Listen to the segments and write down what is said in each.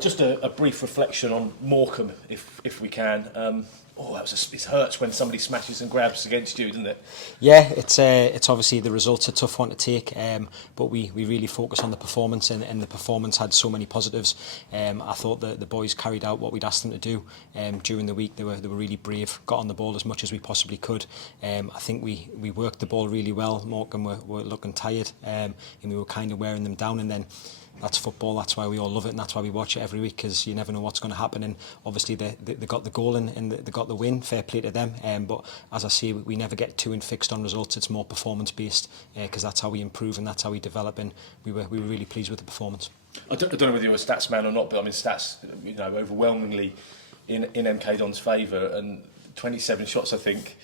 Just a brief reflection on Morecambe, if we can. It hurts when somebody smashes and grabs against you, doesn't it? Yeah, it's obviously the result's a tough one to take, but we really focus on the performance, and the performance had so many positives. I thought that the boys carried out what we'd asked them to do during the week. They were really brave, got on the ball as much as we possibly could. I think we worked the ball really well. Morecambe were looking tired, and we were kind of wearing them down, and then that's football. That's why we all love it, and that's why we watch it every week, because you never know what's going to happen. And obviously they got the goal and they got the win. Fair play to them. But as I say, we never get too fixed on results. It's more performance based, because that's how we improve and that's how we develop. And we were really pleased with the performance. I don't know whether you're a stats man or not, but I mean stats, overwhelmingly in MK Don's favour, and 27 shots, I think,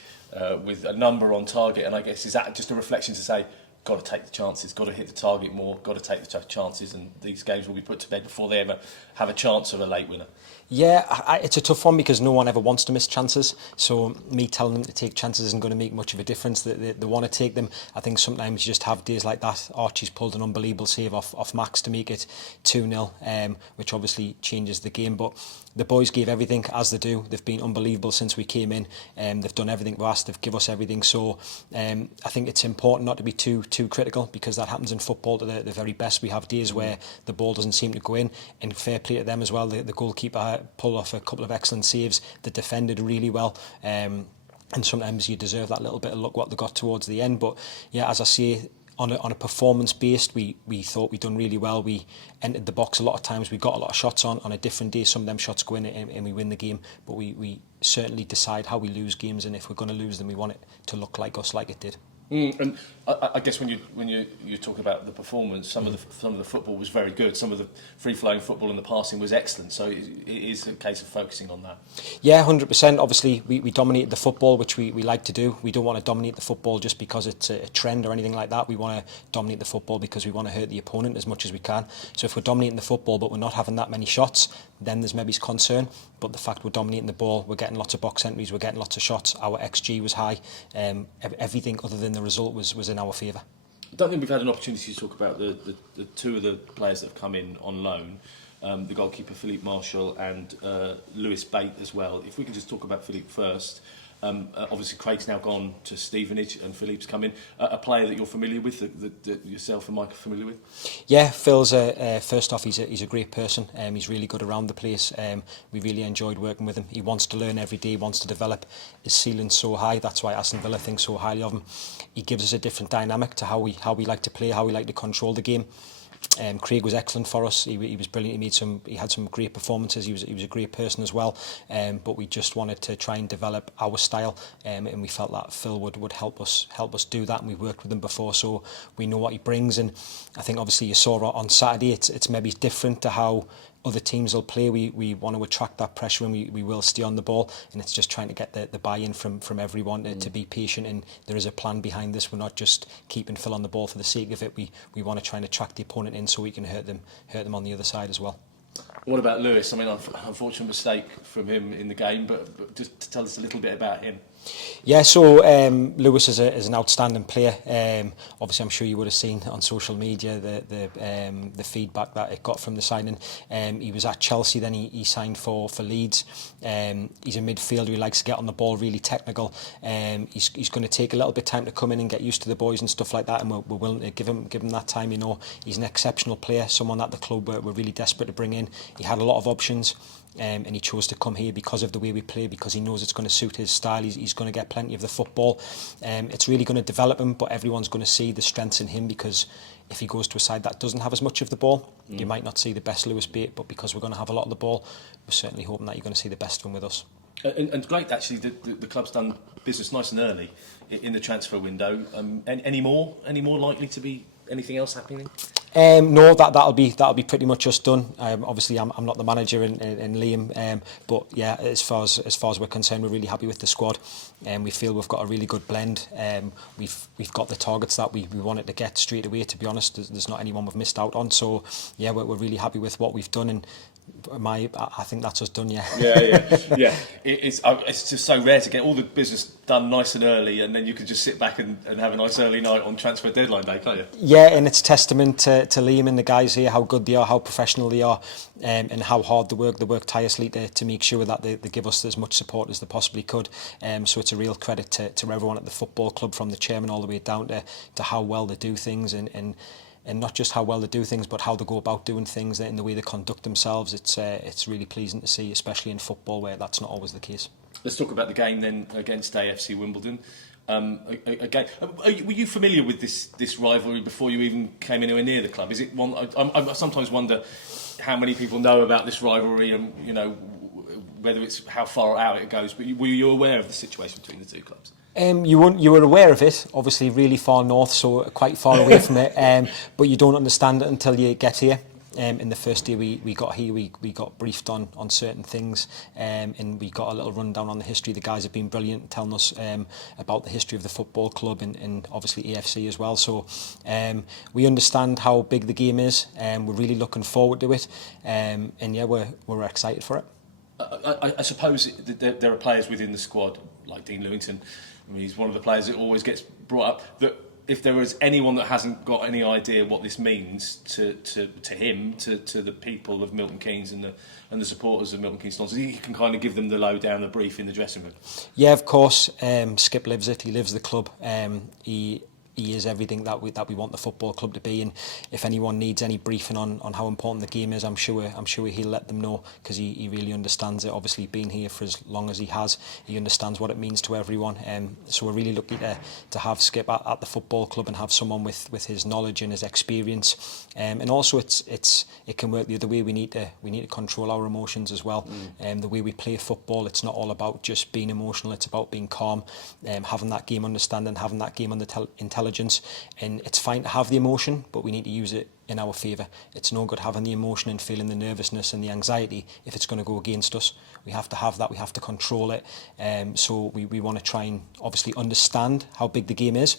with a number on target. And I guess, is that just a reflection to say, got to take the chances, got to hit the target more, got to take the chances, and these games will be put to bed before they ever have a chance of a late winner? Yeah, it's a tough one because no one ever wants to miss chances. So me telling them to take chances isn't going to make much of a difference. They want to take them. I think sometimes you just have days like that. Archie's pulled an unbelievable save off Max to make it 2-0, which obviously changes the game. But the boys gave everything, as they do. They've been unbelievable since we came in. They've done everything we asked. They've given us everything. So I think it's important not to be too critical, because that happens in football to the very best. We have days where the ball doesn't seem to go in, and fair play to them as well. The goalkeeper pulled off a couple of excellent saves. They defended really well. And sometimes you deserve that little bit of luck what they got towards the end. But yeah, as I say, on a performance based, we thought we'd done really well. We entered the box a lot of times. We got a lot of shots on a different day. Some of them shots go in and we win the game. But we certainly decide how we lose games, and if we're going to lose them, we want it to look like us, like it did. And I guess when you talk about the performance, some of the football was very good. Some of the free-flowing football and the passing was excellent. So it is a case of focusing on that. Yeah, 100%. Obviously, we dominated the football, which we like to do. We don't want to dominate the football just because it's a trend or anything like that. We want to dominate the football because we want to hurt the opponent as much as we can. So if we're dominating the football but we're not having that many shots, then there's maybe concern. But the fact we're dominating the ball, we're getting lots of box entries, we're getting lots of shots. Our XG was high. Everything other than the result was in our favour. I don't think we've had an opportunity to talk about the two of the players that have come in on loan, the goalkeeper Philippe Marshall and Lewis Beit as well. If we could just talk about Philippe first. Obviously Craig's now gone to Stevenage and Philippe's come in. A player that you're familiar with, that yourself and Mike are familiar with? Yeah, Phil's first off, he's a great person. He's really good around the place. We really enjoyed working with him. He wants to learn every day, he wants to develop. His ceiling's so high, that's why Aston Villa thinks so highly of him. He gives us a different dynamic to how we like to play, how we like to control the game. Craig was excellent for us. He was brilliant. He had some great performances. He was a great person as well. But we just wanted to try and develop our style, and we felt that Phil would help us do that. And we worked with him before, so we know what he brings. And I think obviously you saw on Saturday, it's maybe different to how other teams will play. We want to attract that pressure, and we will stay on the ball, and it's just trying to get the buy-in from everyone to be patient, and there is a plan behind this. We're not just keeping Phil on the ball for the sake of it. We want to try and attract the opponent in so we can hurt them on the other side as well. What about Lewis? I mean, unfortunate mistake from him in the game, but just to tell us a little bit about him. Yeah, so Lewis is an outstanding player. Obviously, I'm sure you would have seen on social media the feedback that it got from the signing. He was at Chelsea, then he signed for Leeds. He's a midfielder. He likes to get on the ball, really technical. He's going to take a little bit of time to come in and get used to the boys and stuff like that, and we're willing to give him that time. You know, he's an exceptional player, someone that the club were really desperate to bring in. He had a lot of options. And he chose to come here because of the way we play, because he knows it's going to suit his style. He's going to get plenty of the football. It's really going to develop him, but everyone's going to see the strengths in him, because if he goes to a side that doesn't have as much of the ball, you might not see the best Lewis Beit, but because we're going to have a lot of the ball, we're certainly hoping that you're going to see the best of him with us. And great, actually, the club's done business nice and early in the transfer window. Any more likely to be anything else happening? No, that'll be pretty much just done. Obviously, I'm not the manager, and Liam. But yeah, as far as we're concerned, we're really happy with the squad, and we feel we've got a really good blend. We've got the targets that we wanted to get straight away. To be honest, there's not anyone we've missed out on. So yeah, we're really happy with what we've done, and I think that's us done, yeah. Yeah. It's just so rare to get all the business done nice and early, and then you can just sit back and have a nice early night on transfer deadline day, can't you? Yeah, and it's testament to Liam and the guys here, how good they are, how professional they are, and how hard they work tirelessly to make sure that they give us as much support as they possibly could. So it's a real credit to everyone at the football club, from the chairman all the way down to how well they do things, and not just how well they do things, but how they go about doing things and the way they conduct themselves. It's really pleasing to see, especially in football, where that's not always the case. Let's talk about the game then against AFC Wimbledon. Again, were you familiar with this rivalry before you even came anywhere near the club? Is it one? I sometimes wonder how many people know about this rivalry, and whether it's how far out it goes. But were you aware of the situation between the two clubs? You were aware of it, obviously really far north, so quite far away from it, but you don't understand it until you get here. In the first day we got here, we got briefed on certain things, and we got a little rundown on the history. The guys have been brilliant telling us about the history of the football club and obviously AFC as well. So we understand how big the game is, and we're really looking forward to it, and yeah, we're excited for it. I suppose there are players within the squad like Deanlington. I mean, he's one of the players that always gets brought up. That if there was anyone that hasn't got any idea what this means to him, to the people of Milton Keynes and the supporters of Milton Keynes, he can kind of give them the lowdown, the brief in the dressing room. Yeah, of course. Skip lives it. He lives the club. He is everything that we want the football club to be, and if anyone needs any briefing on how important the game is, I'm sure he'll let them know, because he really understands it. Obviously, been here for as long as he has, he understands what it means to everyone. So we're really lucky to have Skip at the football club and have someone with his knowledge and his experience. And also it can work the other way. We need to control our emotions as well. The way we play football, it's not all about just being emotional. It's about being calm, having that game understanding, having that game intelligence. And it's fine to have the emotion, but we need to use it in our favour. It's no good having the emotion and feeling the nervousness and the anxiety if it's going to go against us. We have to have that, we have to control it. So we want to try and obviously understand how big the game is,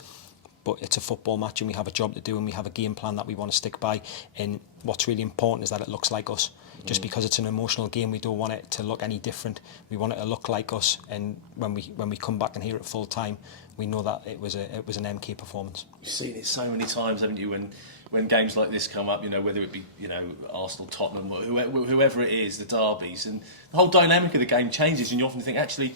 but it's a football match and we have a job to do, and we have a game plan that we want to stick by. And what's really important is that it looks like us. Just because it's an emotional game, we don't want it to look any different. We want it to look like us, and when we come back and hear it full time, we know that it was an MK performance. You've seen it so many times, haven't you? When games like this come up, whether it be Arsenal, Tottenham, or whoever it is, the derbies, and the whole dynamic of the game changes, and you often think, actually,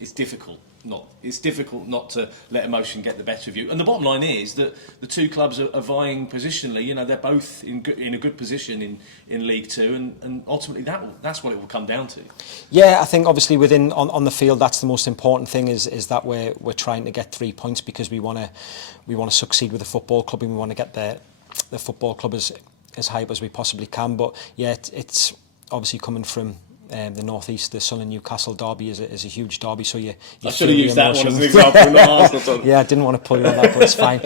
it's difficult not to let emotion get the better of you. And the bottom line is that the two clubs are vying positionally. They're both in a good position in League Two, and ultimately that's what it will come down to. Yeah, I think obviously on the field, that's the most important thing is that we're trying to get 3 points, because we want to succeed with the football club, and we want to get the football club as high up as we possibly can. But yeah, it's obviously coming from the northeast. The Sun and Newcastle derby is a huge derby, so I should have used that one as an example, not Arsenal. Yeah, I didn't want to pull you on that, but it's fine.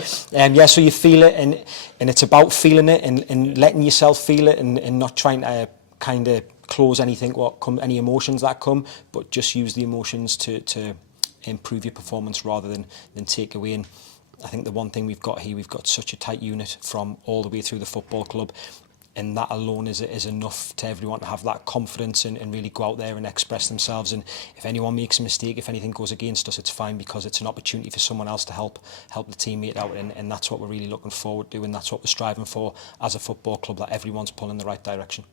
Yeah, so you feel it, and it's about feeling it and letting yourself feel it, and not trying to kind of close anything, any emotions that come, but just use the emotions to improve your performance rather than take away. And I think the one thing we've got here, we've got such a tight unit from all the way through the football club. And that alone is enough to everyone to have that confidence and really go out there and express themselves. And if anyone makes a mistake, if anything goes against us, it's fine, because it's an opportunity for someone else to help the teammate out. And that's what we're really looking forward to, and that's what we're striving for as a football club, that everyone's pulling in the right direction.